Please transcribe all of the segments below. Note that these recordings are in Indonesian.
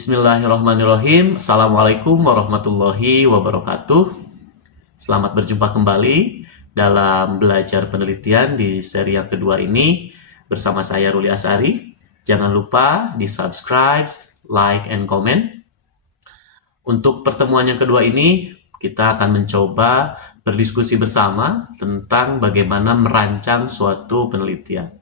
Bismillahirrahmanirrahim. Assalamualaikum warahmatullahi wabarakatuh. Selamat berjumpa kembali dalam belajar penelitian di seri yang kedua ini bersama saya Ruli Asari. Jangan lupa di subscribe, like, and comment. Untuk pertemuan yang kedua ini kita akan mencoba berdiskusi bersama tentang bagaimana merancang suatu penelitian.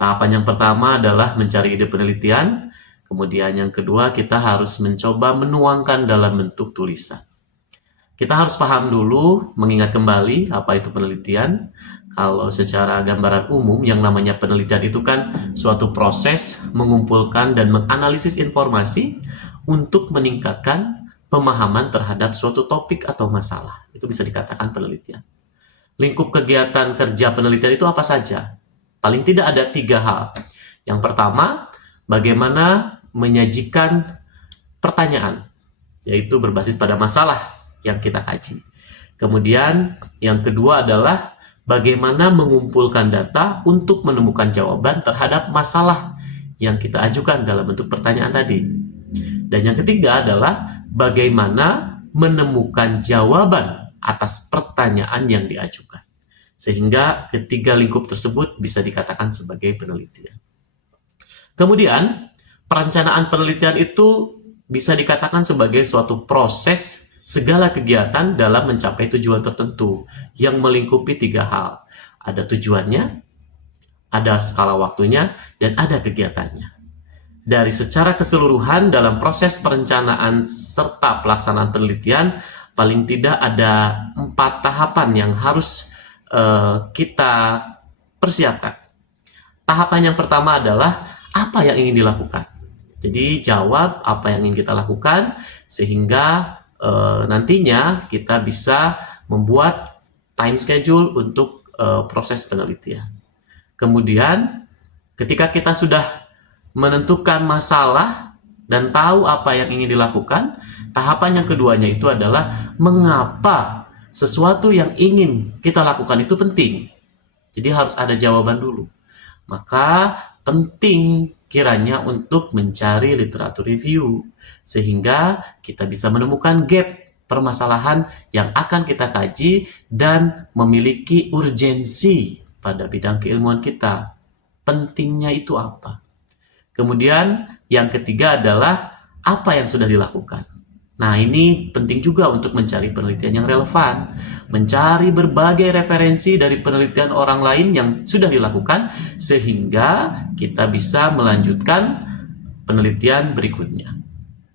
Tahapan yang pertama adalah mencari ide penelitian. Kemudian yang kedua, kita harus mencoba menuangkan dalam bentuk tulisan. Kita harus paham dulu, mengingat kembali apa itu penelitian. Kalau secara gambaran umum, yang namanya penelitian itu kan suatu proses mengumpulkan dan menganalisis informasi untuk meningkatkan pemahaman terhadap suatu topik atau masalah. Itu bisa dikatakan penelitian. Lingkup kegiatan kerja penelitian itu apa saja? Paling tidak ada 3 hal. Yang pertama, bagaimana menyajikan pertanyaan, yaitu berbasis pada masalah yang kita kaji. Kemudian yang kedua adalah bagaimana mengumpulkan data untuk menemukan jawaban terhadap masalah yang kita ajukan dalam bentuk pertanyaan tadi. Dan yang ketiga adalah bagaimana menemukan jawaban atas pertanyaan yang diajukan. Sehingga ketiga lingkup tersebut bisa dikatakan sebagai penelitian. Kemudian, perencanaan penelitian itu bisa dikatakan sebagai suatu proses segala kegiatan dalam mencapai tujuan tertentu yang melingkupi 3 hal. Ada tujuannya, ada skala waktunya, dan ada kegiatannya. Dari secara keseluruhan dalam proses perencanaan serta pelaksanaan penelitian, paling tidak ada 4 tahapan yang harus kita persiapkan. Tahapan yang pertama adalah apa yang ingin dilakukan. Jadi jawab apa yang ingin kita lakukan sehingga nantinya kita bisa membuat time schedule untuk proses penelitian. Kemudian ketika kita sudah menentukan masalah dan tahu apa yang ingin dilakukan, tahapan yang keduanya itu adalah mengapa sesuatu yang ingin kita lakukan itu penting. Jadi harus ada jawaban dulu. Maka penting kiranya untuk mencari literatur review sehingga kita bisa menemukan gap permasalahan yang akan kita kaji dan memiliki urgensi pada bidang keilmuan kita. Pentingnya itu apa? Kemudian yang ketiga adalah apa yang sudah dilakukan. Nah, ini penting juga untuk mencari penelitian yang relevan, mencari berbagai referensi dari penelitian orang lain yang sudah dilakukan, sehingga kita bisa melanjutkan penelitian berikutnya.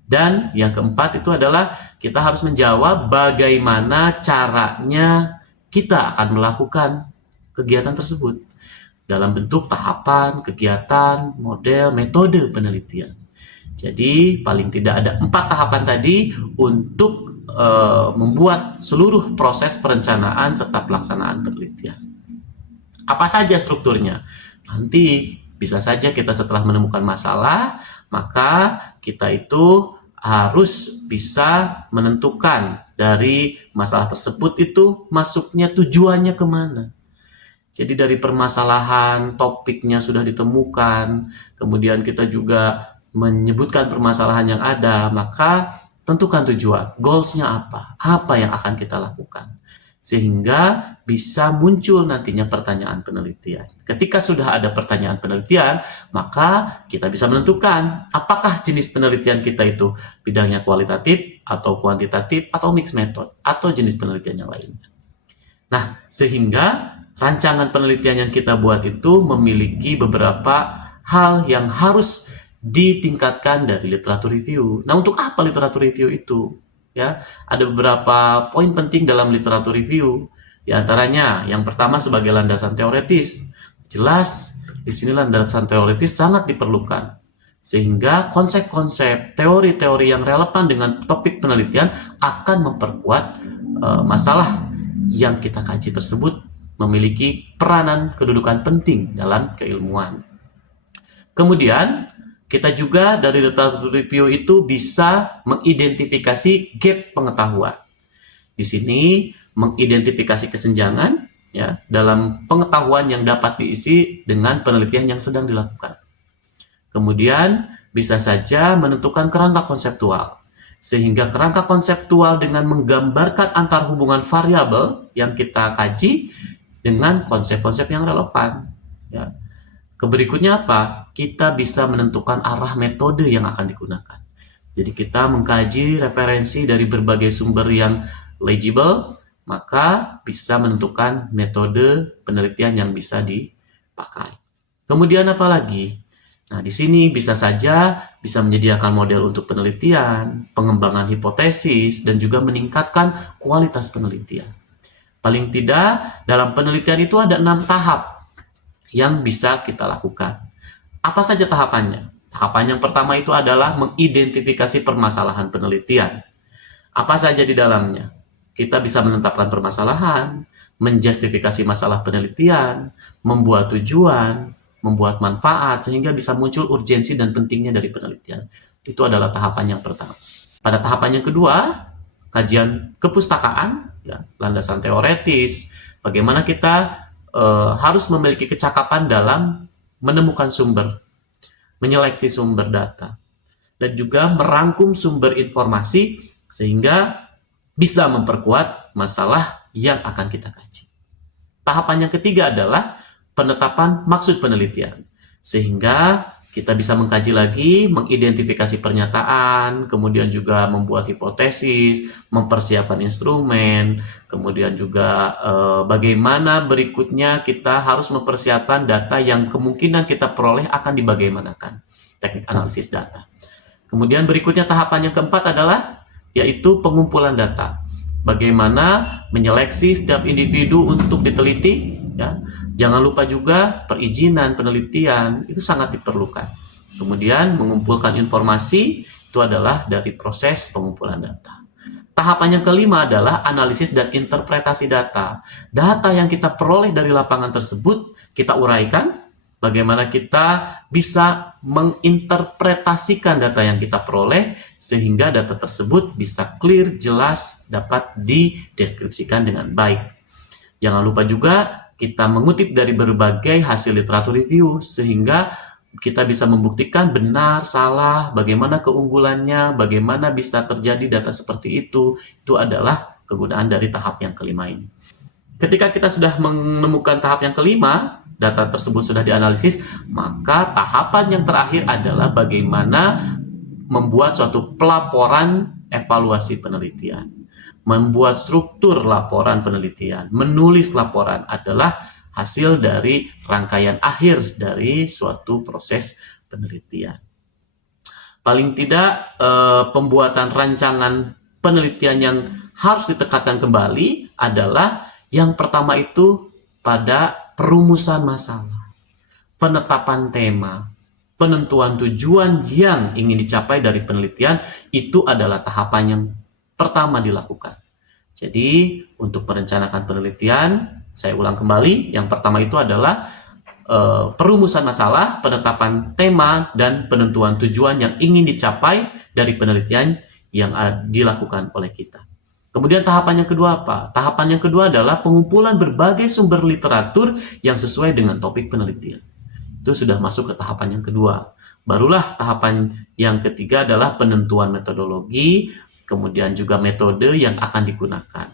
Dan yang keempat itu adalah kita harus menjawab bagaimana caranya kita akan melakukan kegiatan tersebut dalam bentuk tahapan, kegiatan, model, metode penelitian. Jadi paling tidak ada 4 tahapan tadi untuk membuat seluruh proses perencanaan serta pelaksanaan penelitian. Apa saja strukturnya? Nanti bisa saja kita setelah menemukan masalah, maka kita itu harus bisa menentukan dari masalah tersebut itu masuknya tujuannya kemana. Jadi dari permasalahan topiknya sudah ditemukan, kemudian kita juga menyebutkan permasalahan yang ada, maka tentukan tujuan, goals-nya apa yang akan kita lakukan. Sehingga bisa muncul nantinya pertanyaan penelitian. Ketika sudah ada pertanyaan penelitian, maka kita bisa menentukan apakah jenis penelitian kita itu bidangnya kualitatif atau kuantitatif atau mixed method atau jenis penelitian yang lainnya. Nah, sehingga rancangan penelitian yang kita buat itu memiliki beberapa hal yang harus ditingkatkan dari literatur review. Nah, untuk apa literatur review itu? Ya, ada beberapa poin penting dalam literatur review. Di antaranya, yang pertama sebagai landasan teoretis. Jelas, di sini landasan teoretis sangat diperlukan. Sehingga konsep-konsep, teori-teori yang relevan dengan topik penelitian akan memperkuat masalah yang kita kaji tersebut memiliki peranan kedudukan penting dalam keilmuan. Kemudian, kita juga dari literatur review itu bisa mengidentifikasi gap pengetahuan. Di sini mengidentifikasi kesenjangan ya dalam pengetahuan yang dapat diisi dengan penelitian yang sedang dilakukan. Kemudian bisa saja menentukan kerangka konseptual. Sehingga kerangka konseptual dengan menggambarkan antar hubungan variabel yang kita kaji dengan konsep-konsep yang relevan. Ya. Berikutnya apa? Kita bisa menentukan arah metode yang akan digunakan. Jadi kita mengkaji referensi dari berbagai sumber yang legible, maka bisa menentukan metode penelitian yang bisa dipakai. Kemudian apa lagi? Nah, di sini bisa saja bisa menyediakan model untuk penelitian, pengembangan hipotesis, dan juga meningkatkan kualitas penelitian. Paling tidak, dalam penelitian itu ada 6 tahap yang bisa kita lakukan. Apa saja tahapannya? Tahapan yang pertama itu adalah mengidentifikasi permasalahan penelitian. Apa saja di dalamnya? Kita bisa menetapkan permasalahan, menjustifikasi masalah penelitian, membuat tujuan, membuat manfaat, sehingga bisa muncul urgensi dan pentingnya dari penelitian. Itu adalah tahapan yang pertama. Pada tahapan yang kedua, kajian kepustakaan, ya, landasan teoretis, bagaimana kita harus memiliki kecakapan dalam menemukan sumber, menyeleksi sumber data, dan juga merangkum sumber informasi sehingga bisa memperkuat masalah yang akan kita kaji. Tahapan yang ketiga adalah penetapan maksud penelitian, sehingga kita bisa mengkaji lagi, mengidentifikasi pernyataan, kemudian juga membuat hipotesis, mempersiapkan instrumen, kemudian juga bagaimana berikutnya kita harus mempersiapkan data yang kemungkinan kita peroleh akan dibagaimanakan, teknik analisis data. Kemudian berikutnya tahapan yang keempat adalah yaitu pengumpulan data. Bagaimana menyeleksi setiap individu untuk diteliti, ya. Jangan lupa juga perizinan penelitian itu sangat diperlukan. Kemudian mengumpulkan informasi itu adalah dari proses pengumpulan data. Tahapan yang kelima adalah analisis dan interpretasi data. Data yang kita peroleh dari lapangan tersebut kita uraikan, bagaimana kita bisa menginterpretasikan data yang kita peroleh sehingga data tersebut bisa clear, jelas, dapat dideskripsikan dengan baik. Jangan lupa juga kita mengutip dari berbagai hasil literatur review sehingga kita bisa membuktikan benar, salah, bagaimana keunggulannya, bagaimana bisa terjadi data seperti itu. Itu adalah kegunaan dari tahap yang kelima ini. Ketika kita sudah menemukan tahap yang kelima, data tersebut sudah dianalisis, maka tahapan yang terakhir adalah bagaimana membuat suatu pelaporan evaluasi penelitian. Membuat struktur laporan penelitian, menulis laporan adalah hasil dari rangkaian akhir dari suatu proses penelitian. Paling tidak, pembuatan rancangan penelitian yang harus ditekankan kembali adalah yang pertama itu pada perumusan masalah, penetapan tema, penentuan tujuan yang ingin dicapai dari penelitian, itu adalah tahapan yang pertama dilakukan. Jadi untuk merencanakan penelitian, saya ulang kembali, yang pertama itu adalah perumusan masalah, penetapan tema, dan penentuan tujuan yang ingin dicapai dari penelitian yang dilakukan oleh kita. Kemudian tahapan yang kedua apa? Tahapan yang kedua adalah pengumpulan berbagai sumber literatur yang sesuai dengan topik penelitian. Itu sudah masuk ke tahapan yang kedua. Barulah tahapan yang ketiga adalah penentuan metodologi, kemudian juga metode yang akan digunakan.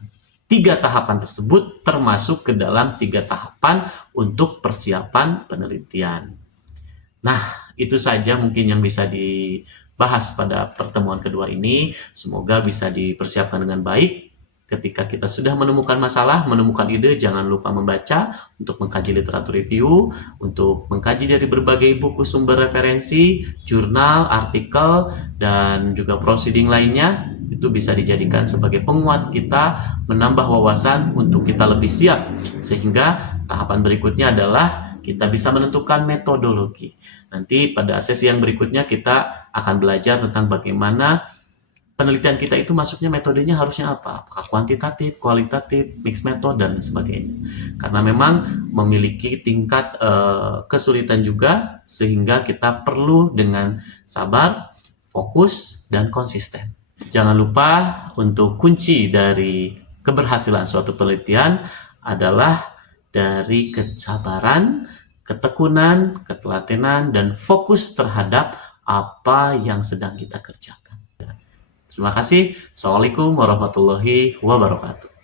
3 tahapan tersebut termasuk ke dalam 3 tahapan untuk persiapan penelitian. Nah, itu saja mungkin yang bisa dibahas pada pertemuan kedua ini. Semoga bisa dipersiapkan dengan baik. Ketika kita sudah menemukan masalah, menemukan ide, jangan lupa membaca untuk mengkaji literatur review, untuk mengkaji dari berbagai buku sumber referensi, jurnal, artikel, dan juga proceeding lainnya. Itu bisa dijadikan sebagai penguat kita, menambah wawasan untuk kita lebih siap. Sehingga tahapan berikutnya adalah kita bisa menentukan metodologi. Nanti pada sesi yang berikutnya kita akan belajar tentang bagaimana penelitian kita itu masuknya metodenya harusnya apa? Apakah kuantitatif, kualitatif, mixed method, dan sebagainya. Karena memang memiliki tingkat kesulitan juga, sehingga kita perlu dengan sabar, fokus, dan konsisten. Jangan lupa untuk kunci dari keberhasilan suatu penelitian adalah dari kesabaran, ketekunan, ketelatenan, dan fokus terhadap apa yang sedang kita kerjakan. Terima kasih. Assalamualaikum warahmatullahi wabarakatuh.